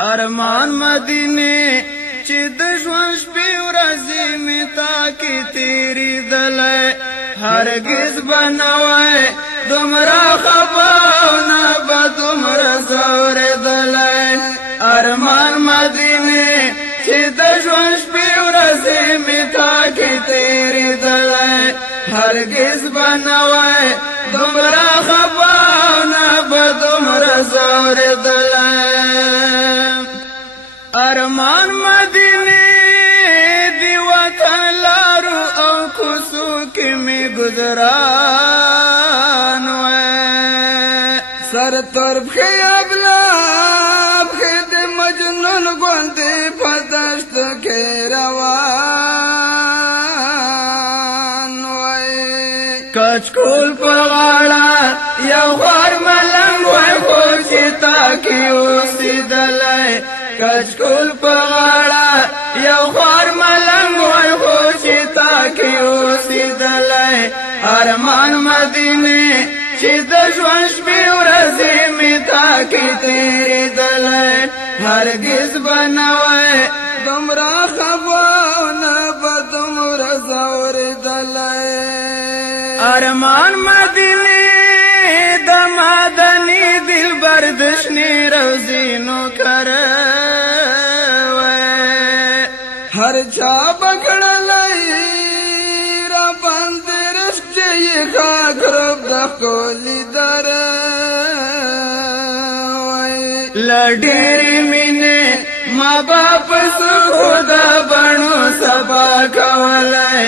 ارمان مدینه چې د ژوند شپې ورځې مې تا کې تېرېدلی هرګز به نه وای دومره خفه او نه به دومره ځورېدلی ارمان مدینه چې د ژوند شپې ورځې مې تا کې تېرېدلی هرګز به نه وای دومره خفه او نه به دومره ځورېدلی ارمان مدینه دی وطن لارو او کوڅو کې مې گزاران وای سر تر پښې ابلاب پښې د مجنون غوندې په دشت کې روان وای کچکول په غاړه یو غار ملنګ وای خو چې تا کې اوسېدلی کچکول په غاړه یو خوار ملنګ وای خو چې تا کې اوسېدلی ارمان مدینه چې د ژوند شپې ورځې مې تا کې تېرېدلی هرګز به نه وای دومره خفه او نه به دومره ځورېدلی ارمان مدینه د مدني دلبر د شنې روضې نوکر هر چا پکړلای را باندې رشک یې خاطرب د کولی در وای لډېرې مینې ما باپ سخو د بڼو سبا کولای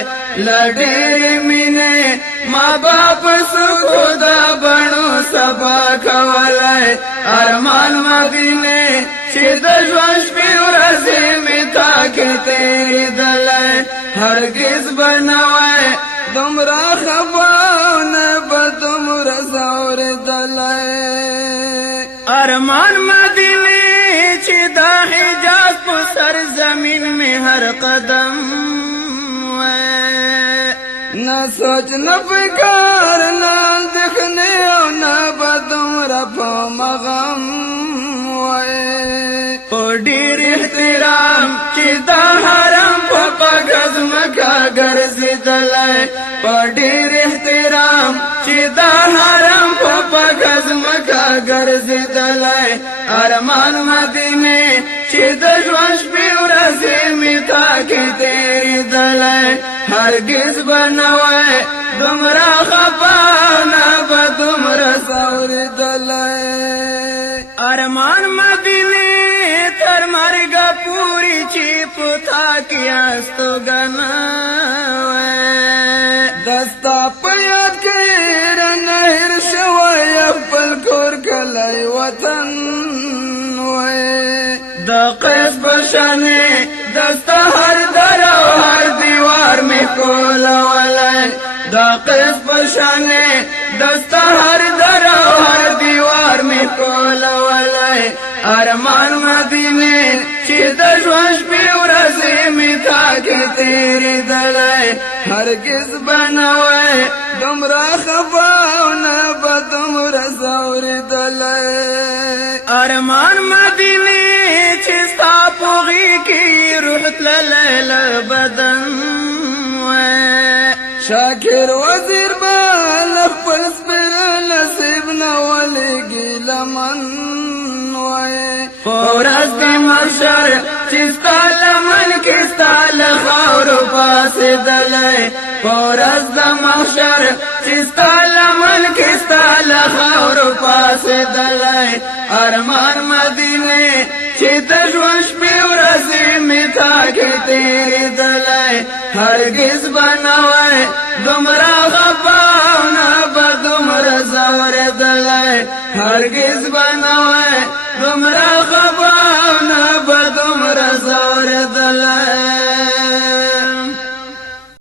لډېرې مینې ما باپ سخو د بڼو سبا کولای ارمان مدینه چې د ژوند شپې ورځې مې تا کې تېرېدلی هرګز به نه وای دومره خفه او نه به دومره ځورېدلی ارمان مدینه چې دا حجاز په سر زمین مې هر قدم وای نه سوچ نه فکر نه اندېښنې او نه به دومره په مغم په ډېر احترام چې دا حرم په پګز مکه ګرځېدلی په ډېر احترام چې دا حرم په پګز مکه ګرځېدلی ارمان مدینه چې د ژوند شپې ورځې مې تا کې تېرېدلی هرګز به نه وای دومره خفه نه به دومره ځورېدلی ارمان مدینه تر مرګه پوری چې پتا کې استوګنه وای دستا په یاد کې رانه هېر شوی خپل کور کلی وطن وای د قیس په شانې دستا هر در او هر دیوار مې کولولی د قیس په شانې دستا هر در او هر دیوار مې کولولی ارمان مدینه چې د ژوند شپې ورځې مې تا کې تېرېدلی هرګز به نه وای دومره خفه او نه به دومره ځورېدلی ارمان مدینه چې ستا په غېږ کې روح تللی له بدن وای شاکر وزیر به له خپل سپېره نصیب نه ولېږي لمن په ورځ د محشر چې ستا لمن کې ستا له خاورو پاڅېدلی په ورځ د محشر چې ستا لمن کې ستا له خاورو پاڅېدلی ارمان مدینه چې د ژوند شپې ورځې مې تا کې تېرېدلی هرګز به نه وای دومره خفه او نه به دومره ځورېدلی هرګز به نه وای دومره خفه او نه به دومره ځورېدلی